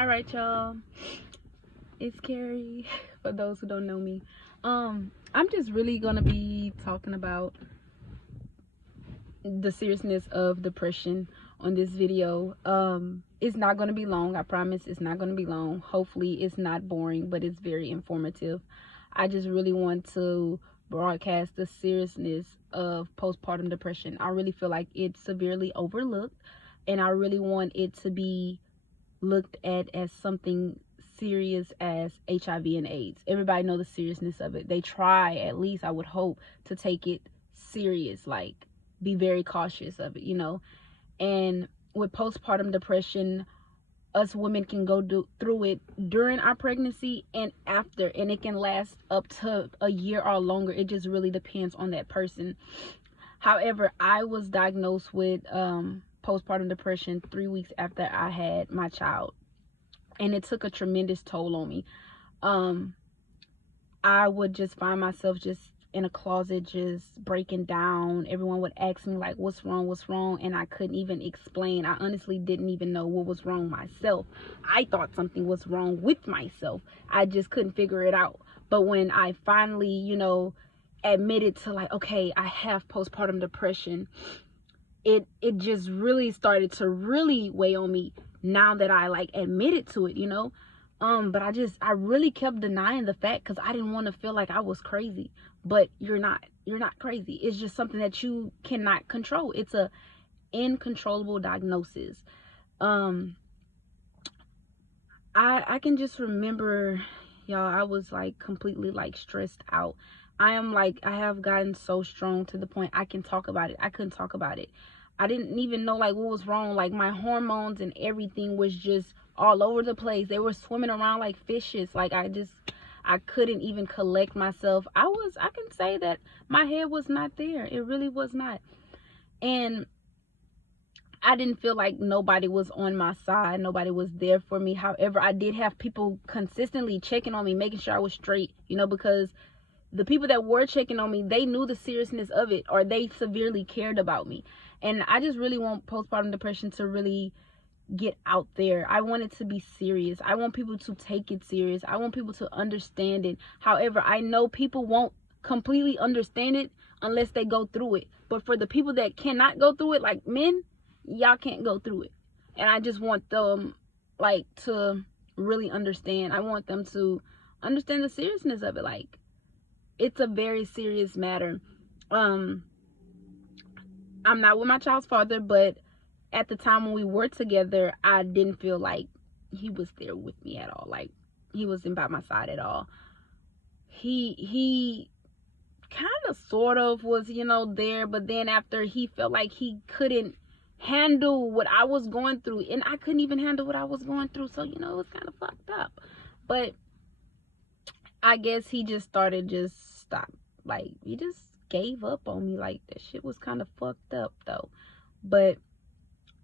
All right, y'all. It's Carrie. For those who don't know me, I'm just really gonna be talking about the seriousness of depression on this video. It's not gonna be long. I promise. It's not gonna be long. Hopefully, it's not boring, but it's very informative. I just really want to broadcast the seriousness of postpartum depression. I really feel like it's severely overlooked, and I really want it to be looked at as something serious as HIV and AIDS. Everybody know the seriousness of it. They try, at least I would hope, to take it serious, like be very cautious of it, And with postpartum depression, us women can go through it during our pregnancy and after, and it can last up to a year or longer. It just really depends on that person. However, I was diagnosed with postpartum depression 3 weeks after I had my child, and it took a tremendous toll on me. I would just find myself just in a closet, just breaking down. Everyone would ask me like, what's wrong, and I couldn't even explain. I honestly didn't even know what was wrong myself. I thought something was wrong with myself. I just couldn't figure it out. But when I finally, admitted to like, okay, I have postpartum depression, it just really started to really weigh on me now that I like admitted to it, but I really kept denying the fact because I didn't want to feel like I was crazy. But you're not crazy. It's just something that you cannot control. It's a incontrollable diagnosis. I can just remember, y'all, I was like completely like stressed out. I have gotten so strong to the point I can talk about it. I couldn't talk about it. I didn't even know like what was wrong. Like my hormones and everything was just all over the place. They were swimming around like fishes. Like I couldn't even collect myself. I can say that my head was not there. It really was not. And I didn't feel like nobody was on my side. Nobody was there for me. However, I did have people consistently checking on me, making sure I was straight, because the people that were checking on me, they knew the seriousness of it, or they severely cared about me. And I just really want postpartum depression to really get out there. I want it to be serious. I want people to take it serious. I want people to understand it. However, I know people won't completely understand it unless they go through it. But for the people that cannot go through it, like men, y'all can't go through it. And I just want them like to really understand. I want them to understand the seriousness of it. Like, it's a very serious matter. I'm not with my child's father, but at the time when we were together, I didn't feel like he was there with me at all. Like, he wasn't by my side at all. He kind of sort of was, there, but then after he felt like he couldn't handle what I was going through, and I couldn't even handle what I was going through, so it was kind of fucked up. But I guess he just started stop. Like, he just gave up on me. Like, that shit was kind of fucked up though. But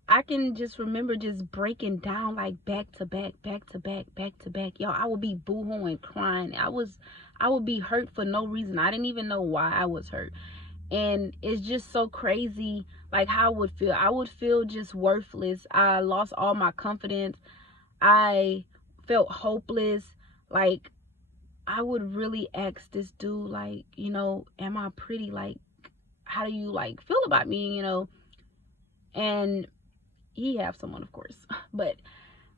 I can just remember just breaking down like back to back. Y'all, I would be boo-hooing, crying. I would be hurt for no reason. I didn't even know why I was hurt. And it's just so crazy like how I would feel. I would feel just worthless. I lost all my confidence. I felt hopeless. Like, I would really ask this dude, like, am I pretty? Like, how do you like feel about me? And he have someone, of course, but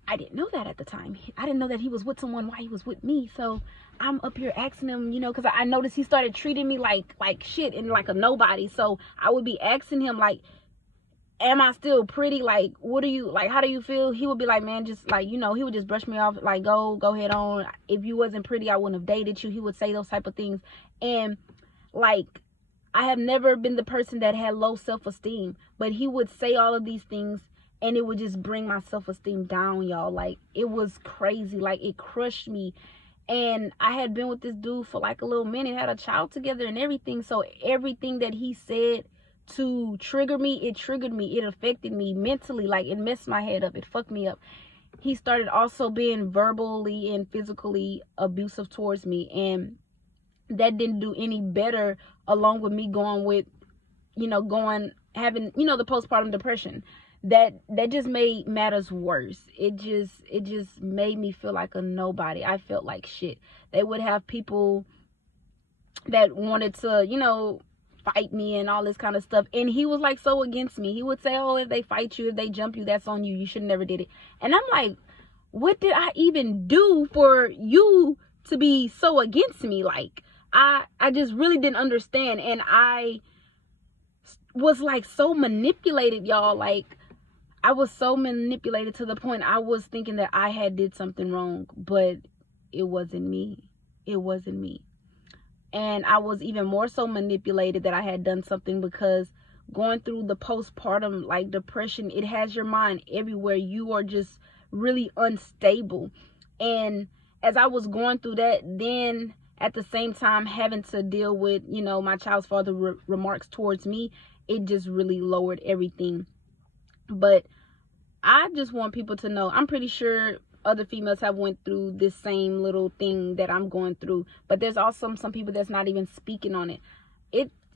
I didn't know that at the time. I didn't know that he was with someone while he was with me. So I'm up here asking him, because I noticed he started treating me like shit and like a nobody. So I would be asking him like, am I still pretty? Like, what do you like? How do you feel? He would be like, man, just like, he would just brush me off. Like, go ahead on. If you wasn't pretty, I wouldn't have dated you. He would say those type of things. And like, I have never been the person that had low self-esteem, but he would say all of these things and it would just bring my self-esteem down, y'all. Like, it was crazy. Like, it crushed me. And I had been with this dude for like a little minute, had a child together and everything. So everything that he said to trigger me, it triggered me. It affected me mentally. Like, it messed my head up. It fucked me up. He started also being verbally and physically abusive towards me, and that didn't do any better, along with me going with, having, the postpartum depression. that just made matters worse. It just made me feel like a nobody. I felt like shit. They would have people that wanted to, you know, fight me and all this kind of stuff, and he was like so against me. He would say, oh, if they fight you, if they jump you, that's on you, you should never did it. And I'm like, what did I even do for you to be so against me? Like, I just really didn't understand. And I was like so manipulated, y'all. Like, I was so manipulated to the point I was thinking that I had did something wrong, but it wasn't me. It wasn't me. And I was even more so manipulated that I had done something, because going through the postpartum like depression, it has your mind everywhere. You are just really unstable. And as I was going through that, then at the same time having to deal with, you know, my child's father remarks towards me, it just really lowered everything. But I just want people to know, I'm pretty sure other females have went through this same little thing that I'm going through, but there's also some people that's not even speaking on it.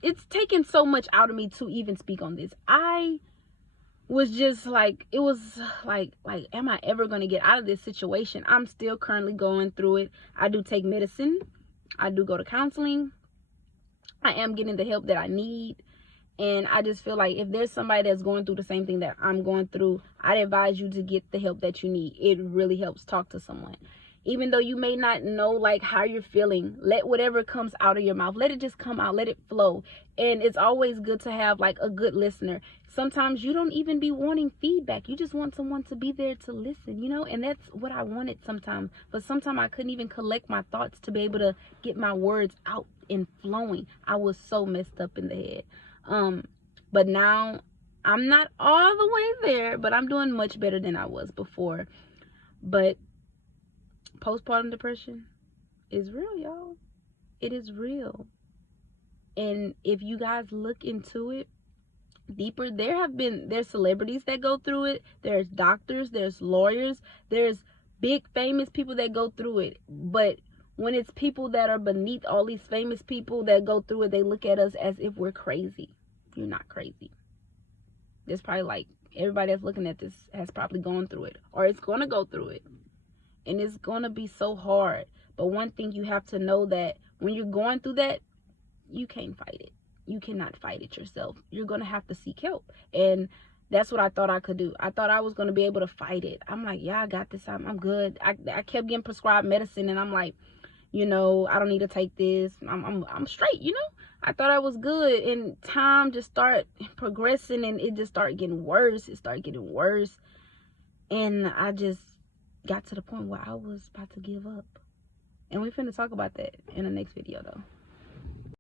It's taken so much out of me to even speak on this. I was just like, it was like am I ever going to get out of this situation? I'm still currently going through it. I do take medicine. I do go to counseling. I am getting the help that I need. And I just feel like if there's somebody that's going through the same thing that I'm going through, I'd advise you to get the help that you need. It really helps. Talk to someone. Even though you may not know like how you're feeling, let whatever comes out of your mouth, let it just come out, let it flow. And it's always good to have like a good listener. Sometimes you don't even be wanting feedback. You just want someone to be there to listen, you know? And that's what I wanted sometimes. But sometimes I couldn't even collect my thoughts to be able to get my words out and flowing. I was so messed up in the head. But now I'm not all the way there, but I'm doing much better than I was before. But postpartum depression is real, y'all. It is real. And if you guys look into it deeper, there's celebrities that go through it. There's doctors, there's lawyers, there's big famous people that go through it. But when it's people that are beneath all these famous people that go through it, they look at us as if we're crazy. You're not crazy. There's probably like everybody that's looking at this has probably gone through it, or it's going to go through it. And it's going to be so hard. But one thing you have to know, that when you're going through that, you can't fight it. You cannot fight it yourself. You're going to have to seek help. And that's what I thought I could do. I thought I was going to be able to fight it. I'm like, yeah, I got this. I'm good. I kept getting prescribed medicine, and I'm like, you know, I don't need to take this. I'm straight, you know. I thought I was good, and time just started progressing, and it just started getting worse. It started getting worse, and I just got to the point where I was about to give up. And we're finna talk about that in the next video, though.